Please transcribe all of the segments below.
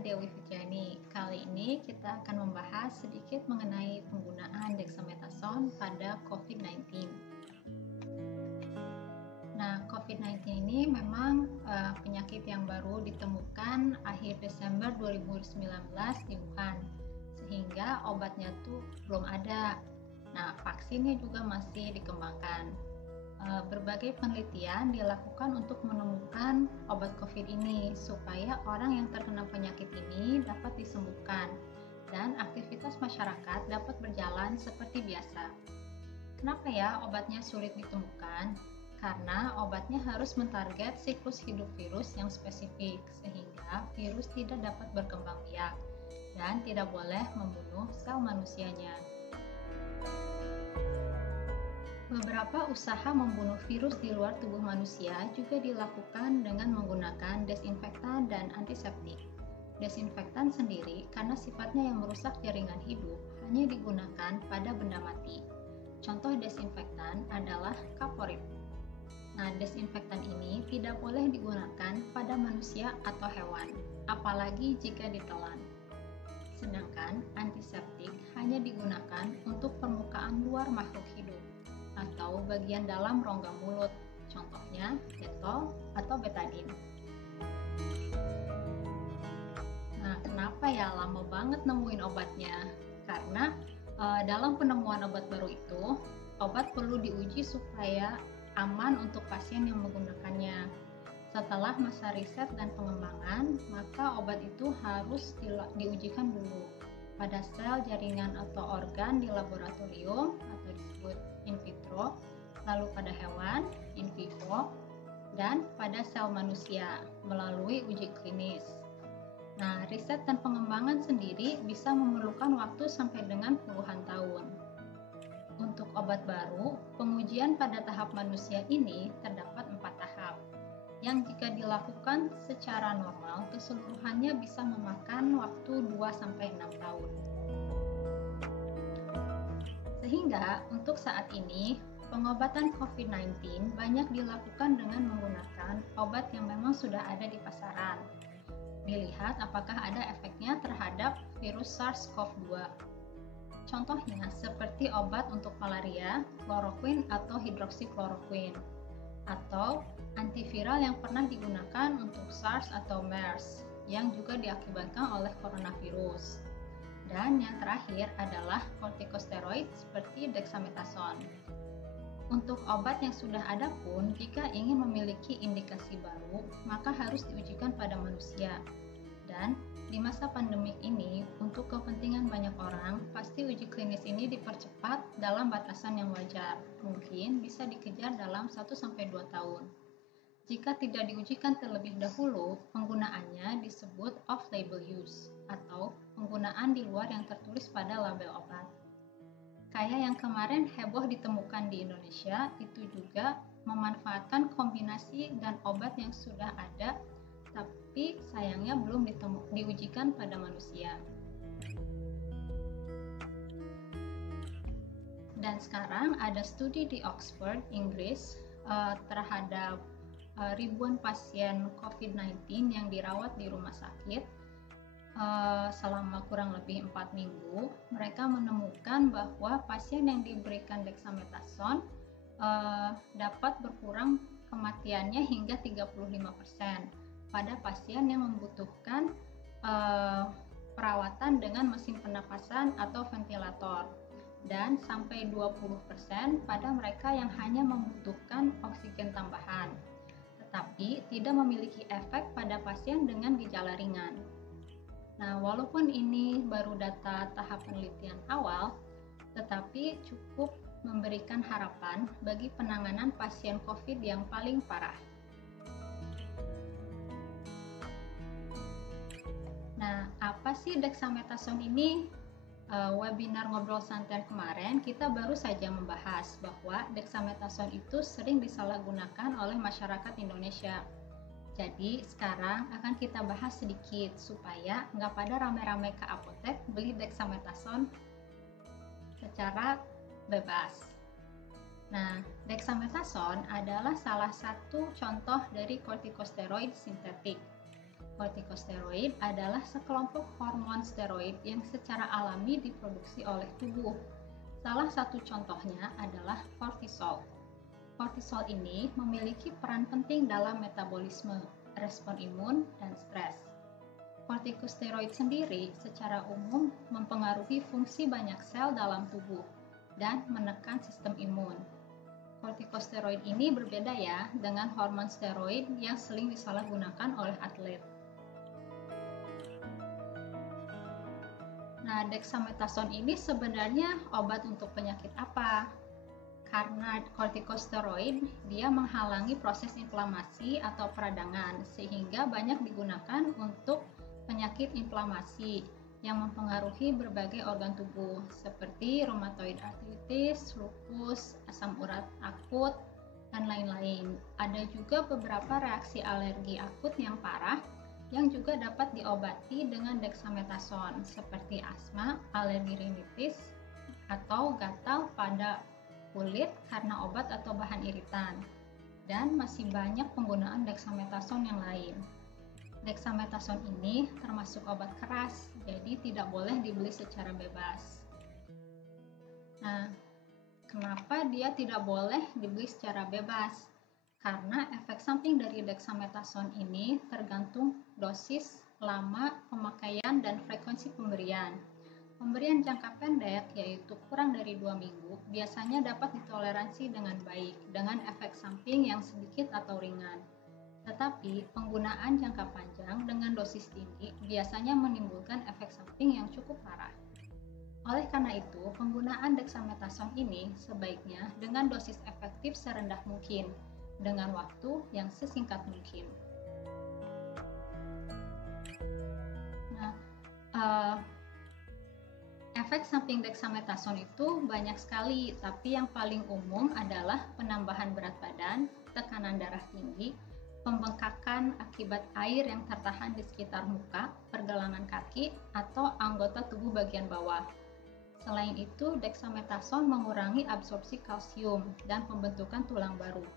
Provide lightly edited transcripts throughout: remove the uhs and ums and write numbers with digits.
Dewi Fitriani. Kali ini kita akan membahas sedikit mengenai penggunaan dexamethasone pada COVID-19. Nah, COVID-19 ini memang penyakit yang baru ditemukan akhir Desember 2019 di Wuhan, sehingga obatnya tuh belum ada. Nah, vaksinnya juga masih dikembangkan. Berbagai penelitian dilakukan untuk menemukan obat COVID ini supaya orang yang terkena penyakit ini dapat disembuhkan dan aktivitas masyarakat dapat berjalan seperti biasa. Kenapa ya obatnya sulit ditemukan? Karena obatnya harus mentarget siklus hidup virus yang spesifik sehingga virus tidak dapat berkembang biak dan tidak boleh membunuh sel manusianya. Beberapa usaha membunuh virus di luar tubuh manusia juga dilakukan dengan menggunakan desinfektan dan antiseptik. Desinfektan sendiri karena sifatnya yang merusak jaringan hidup hanya digunakan pada benda mati. Contoh desinfektan adalah kaporit. Nah, desinfektan ini tidak boleh digunakan pada manusia atau hewan, apalagi jika ditelan. Sedangkan antiseptik hanya digunakan untuk permukaan luar makhluk hidup atau bagian dalam rongga mulut, contohnya detol atau betadine. Nah, kenapa ya lama banget nemuin obatnya? Karena dalam penemuan obat baru itu, obat perlu diuji supaya aman untuk pasien yang menggunakannya. Setelah masa riset dan pengembangan, maka obat itu harus diujikan dulu pada sel, jaringan, atau organ di laboratorium atau disebut in vitro, lalu pada hewan, in vivo, dan pada sel manusia melalui uji klinis. Nah, riset dan pengembangan sendiri bisa memerlukan waktu sampai dengan puluhan tahun. Untuk obat baru, pengujian pada tahap manusia ini terdapat 4 tahap, yang jika dilakukan secara normal, keseluruhannya bisa memakan waktu 2-6 tahun. Sehingga untuk saat ini, pengobatan COVID-19 banyak dilakukan dengan menggunakan obat yang memang sudah ada di pasaran. Dilihat apakah ada efeknya terhadap virus SARS-CoV-2. Contohnya seperti obat untuk malaria, kloroquine atau hidroksikloroquine, atau antiviral yang pernah digunakan untuk SARS atau MERS yang juga diakibatkan oleh coronavirus. Dan yang terakhir adalah kortikosteroid seperti dexamethasone. Untuk obat yang sudah ada pun, jika ingin memiliki indikasi baru, maka harus diujikan pada manusia. Dan di masa pandemik ini, untuk kepentingan banyak orang, pasti uji klinis ini dipercepat dalam batasan yang wajar. Mungkin bisa dikejar dalam 1-2 tahun. Jika tidak diujikan terlebih dahulu, penggunaannya disebut off-label use atau penggunaan di luar yang tertulis pada label obat. Kayak yang kemarin heboh ditemukan di Indonesia, itu juga memanfaatkan kombinasi dan obat yang sudah ada, tapi sayangnya belum diujikan pada manusia. Dan sekarang ada studi di Oxford, Inggris, terhadap ribuan pasien COVID-19 yang dirawat di rumah sakit selama kurang lebih 4 minggu. Mereka menemukan bahwa pasien yang diberikan dexamethasone dapat berkurang kematiannya hingga 35% pada pasien yang membutuhkan perawatan dengan mesin pernapasan atau ventilator, dan sampai 20% pada mereka yang hanya membutuhkan oksigen tambahan, tetapi tidak memiliki efek pada pasien dengan gejala ringan. Nah, walaupun ini baru data tahap penelitian awal, tetapi cukup memberikan harapan bagi penanganan pasien COVID yang paling parah. Nah, apa sih dexamethasone ini? Webinar Ngobrol Santai kemarin kita baru saja membahas bahwa dexamethasone itu sering disalahgunakan oleh masyarakat Indonesia. Jadi sekarang akan kita bahas sedikit supaya nggak pada rame-rame ke apotek beli dexamethasone secara bebas. Nah, dexamethasone adalah salah satu contoh dari kortikosteroid sintetik. Kortikosteroid adalah sekelompok hormon steroid yang secara alami diproduksi oleh tubuh. Salah satu contohnya adalah kortisol. Kortisol ini memiliki peran penting dalam metabolisme, respon imun, dan stres. Kortikosteroid sendiri secara umum mempengaruhi fungsi banyak sel dalam tubuh dan menekan sistem imun. Kortikosteroid ini berbeda ya dengan hormon steroid yang sering disalahgunakan oleh atlet. Nah, dexamethasone ini sebenarnya obat untuk penyakit apa? Karena kortikosteroid, dia menghalangi proses inflamasi atau peradangan, sehingga banyak digunakan untuk penyakit inflamasi yang mempengaruhi berbagai organ tubuh, seperti rheumatoid arthritis, lupus, asam urat akut, dan lain-lain. Ada juga beberapa reaksi alergi akut yang parah, yang juga dapat diobati dengan dexamethasone seperti asma, alergi rinitis, atau gatal pada kulit karena obat atau bahan iritan. Dan masih banyak penggunaan dexamethasone yang lain. Dexamethasone ini termasuk obat keras, jadi tidak boleh dibeli secara bebas. Nah, kenapa dia tidak boleh dibeli secara bebas? Karena efek samping dari dexamethasone ini tergantung dosis, lama pemakaian, dan frekuensi pemberian. Pemberian jangka pendek, yaitu kurang dari 2 minggu, biasanya dapat ditoleransi dengan baik, dengan efek samping yang sedikit atau ringan. Tetapi, penggunaan jangka panjang dengan dosis tinggi biasanya menimbulkan efek samping yang cukup parah. Oleh karena itu, penggunaan dexamethasone ini sebaiknya dengan dosis efektif serendah mungkin, dengan waktu yang sesingkat mungkin. Nah, efek samping dexamethasone itu banyak sekali, tapi yang paling umum adalah penambahan berat badan, tekanan darah tinggi, pembengkakan akibat air yang tertahan di sekitar muka, pergelangan kaki, atau anggota tubuh bagian bawah. Selain itu, dexamethasone mengurangi absorpsi kalsium dan pembentukan tulang baru.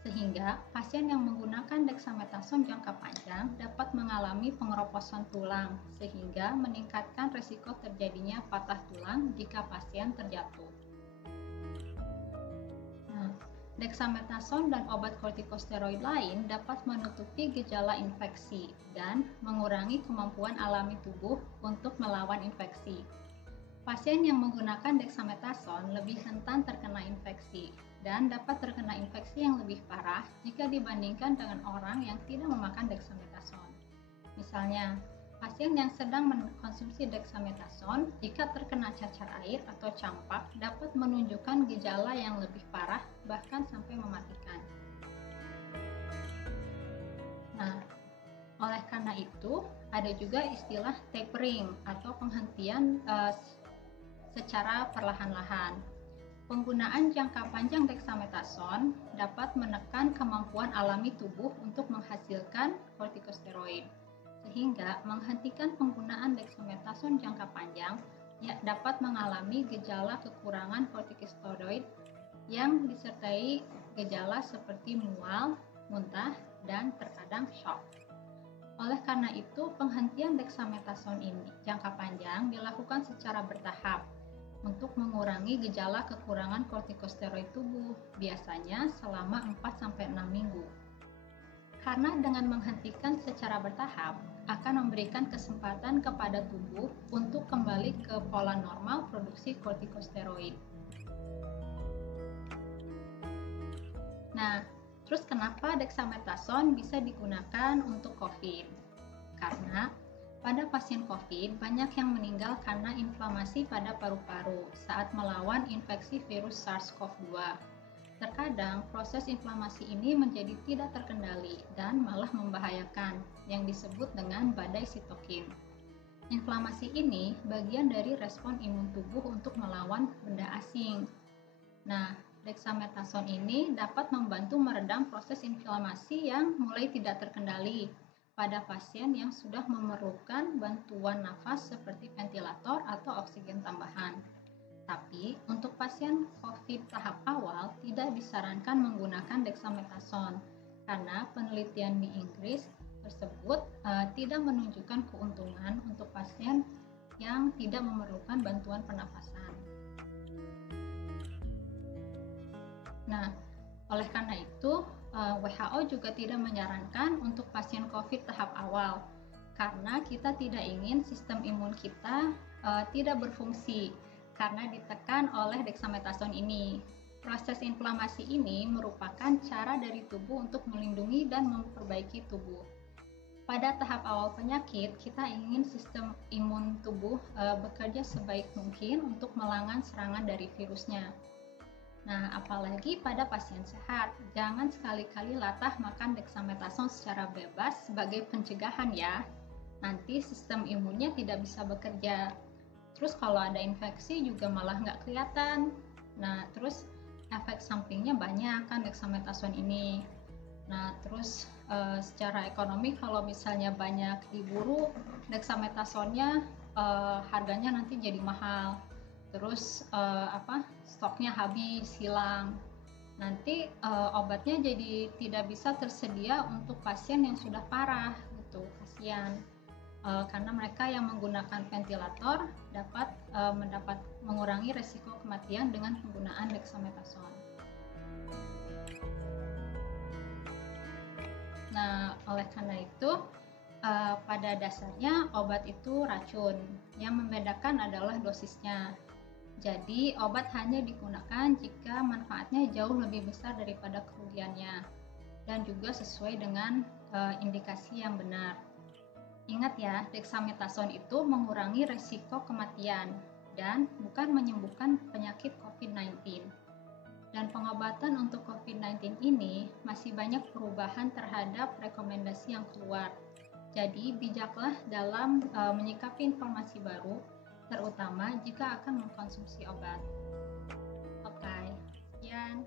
Sehingga pasien yang menggunakan dexamethasone jangka panjang dapat mengalami pengeroposan tulang, sehingga meningkatkan risiko terjadinya patah tulang jika pasien terjatuh. Nah, dexamethasone dan obat kortikosteroid lain dapat menutupi gejala infeksi dan mengurangi kemampuan alami tubuh untuk melawan infeksi. Pasien yang menggunakan dexamethasone lebih rentan terkena infeksi dan dapat terkena infeksi yang lebih parah jika dibandingkan dengan orang yang tidak memakan dexamethasone. Misalnya, pasien yang sedang mengkonsumsi dexamethasone jika terkena cacar air atau campak dapat menunjukkan gejala yang lebih parah bahkan sampai mematikan. Nah, oleh karena itu, ada juga istilah tapering atau penghentian secara perlahan-lahan. Penggunaan jangka panjang dexamethasone dapat menekan kemampuan alami tubuh untuk menghasilkan kortikosteroid, sehingga menghentikan penggunaan dexamethasone jangka panjang dapat mengalami gejala kekurangan kortikosteroid yang disertai gejala seperti mual, muntah, dan terkadang shock. Oleh karena itu, penghentian dexamethasone ini jangka panjang dilakukan secara bertahap untuk mengurangi gejala kekurangan kortikosteroid tubuh, biasanya selama 4-6 minggu. Karena dengan menghentikan secara bertahap, akan memberikan kesempatan kepada tubuh untuk kembali ke pola normal produksi kortikosteroid. Nah, terus kenapa dexamethasone bisa digunakan untuk COVID? Karena pada pasien COVID, banyak yang meninggal karena inflamasi pada paru-paru saat melawan infeksi virus SARS-CoV-2. Terkadang, proses inflamasi ini menjadi tidak terkendali dan malah membahayakan, yang disebut dengan badai sitokin. Inflamasi ini bagian dari respon imun tubuh untuk melawan benda asing. Nah, dexamethasone ini dapat membantu meredam proses inflamasi yang mulai tidak terkendali pada pasien yang sudah memerlukan bantuan nafas seperti ventilator atau oksigen tambahan. Tapi, untuk pasien COVID tahap awal tidak disarankan menggunakan dexamethasone karena penelitian di Inggris tersebut tidak menunjukkan keuntungan untuk pasien yang tidak memerlukan bantuan pernafasan. Nah, oleh karena itu, WHO juga tidak menyarankan untuk pasien COVID tahap awal, karena kita tidak ingin sistem imun kita tidak berfungsi karena ditekan oleh dexamethasone ini. Proses inflamasi ini merupakan cara dari tubuh untuk melindungi dan memperbaiki tubuh. Pada tahap awal penyakit, kita ingin sistem imun tubuh bekerja sebaik mungkin untuk melawan serangan dari virusnya. Nah, apalagi pada pasien sehat, jangan sekali-kali latah makan dexamethasone secara bebas sebagai pencegahan ya. Nanti sistem imunnya tidak bisa bekerja. Terus kalau ada infeksi juga malah nggak kelihatan. Nah, terus efek sampingnya banyak kan dexamethasone ini. Nah, terus secara ekonomi kalau misalnya banyak diburu, dexamethasone-nya harganya nanti jadi mahal. Terus stoknya habis, hilang. Nanti obatnya jadi tidak bisa tersedia untuk pasien yang sudah parah gitu, kasihan. Karena mereka yang menggunakan ventilator dapat mengurangi resiko kematian dengan penggunaan dexamethasone. Nah, oleh karena itu, pada dasarnya obat itu racun. Yang membedakan adalah dosisnya. Jadi, obat hanya digunakan jika manfaatnya jauh lebih besar daripada kerugiannya dan juga sesuai dengan indikasi yang benar. Ingat ya, dexamethasone itu mengurangi resiko kematian dan bukan menyembuhkan penyakit COVID-19. Dan pengobatan untuk COVID-19 ini masih banyak perubahan terhadap rekomendasi yang keluar. Jadi, bijaklah dalam menyikapi informasi baru, terutama jika akan mengkonsumsi obat. Oke, sekian.